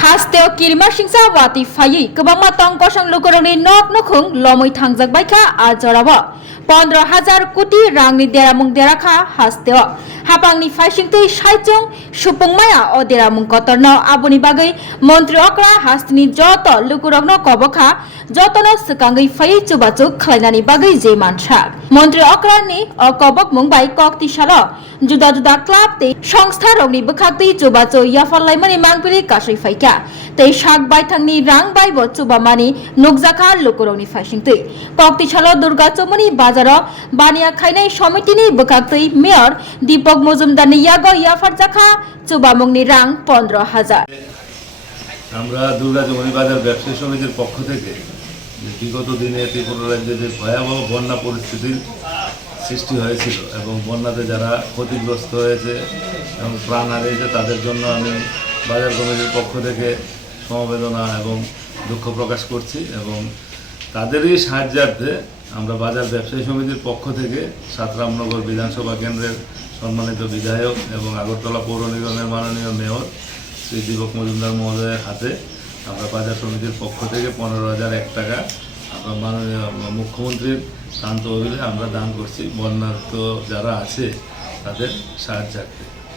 Hastel kirima singsa wati fayi kebang matang kosong lukurung ni nok nokung lomoi thangjak baikha ajaraba 15000 কোটি রাংনি দেরামুং দেরাখা হাস্তেও হাপাংনি ফাইসিংতে সাইচং সুপংমায়া অদেরামুং ন আবনি বাগৈ মন্ত্রি অকরা হাস্তিনি যত লুকুরগ্ন কবখা যতন সকাঙ্গৈ phi চুবাচুক খালাইনানি বাগৈ যে মানসাক মন্ত্রী অকরানি অকবক মুংবাই ককতিশাল জুদা জুদা ক্লাব সংস্থা রগ্নি বখাক্তি চুবাচু ইয়াফাল্লাইমানি মাংপিরি কাশৈ ফাইকা। তেই শাক বাইথাংনি রাং বাইব চুবামানি নুকজাখা লুকুরগ্নি ফাইসিংতে। ককতিশাল দুর্গা চমনি বাজার বানিয়া খাইনাই সমিতিনি বখাক্তি মেয়র দীপক মজুমদার ইয়াগো ইয়াফারজা খা চুবামুংনি রাং, পনেরো হাজার। আমরা দুর্গা জমনি বাজার ব্যবসায়ী সমিতির পক্ষ থেকে বিগত দিনে ত্রিপুরা রাজ্যে যে ভয়াবহ বন্যা পরিস্থিতির সৃষ্টি হয়েছিল এবং বন্যাতে যারা ক্ষতিগ্রস্ত হয়েছে এবং প্রাণ হারিয়েছে, তাদের জন্য আমি বাজার কমিটির পক্ষ থেকে সমবেদনা এবং দুঃখ প্রকাশ করছি এবং তাদেরই সাহায্যার্থে আমরা বাজার ব্যবসায়ী সমিতির পক্ষ থেকে সাতরামনগর বিধানসভা কেন্দ্রের সম্মানিত বিধায়ক এবং আগরতলা পৌর নিগমের মাননীয় মেয়র শ্রী দীপক মজুমদার মহোদয়ের হাতে আমরা বাজার সমিতির পক্ষ থেকে পনেরো হাজার এক টাকা আমরা মাননীয় মুখ্যমন্ত্রীর শান্ত অভিলে আমরা দান করছি। বন্যার্থ যারা আছে তাদের সাহায্যার্থে।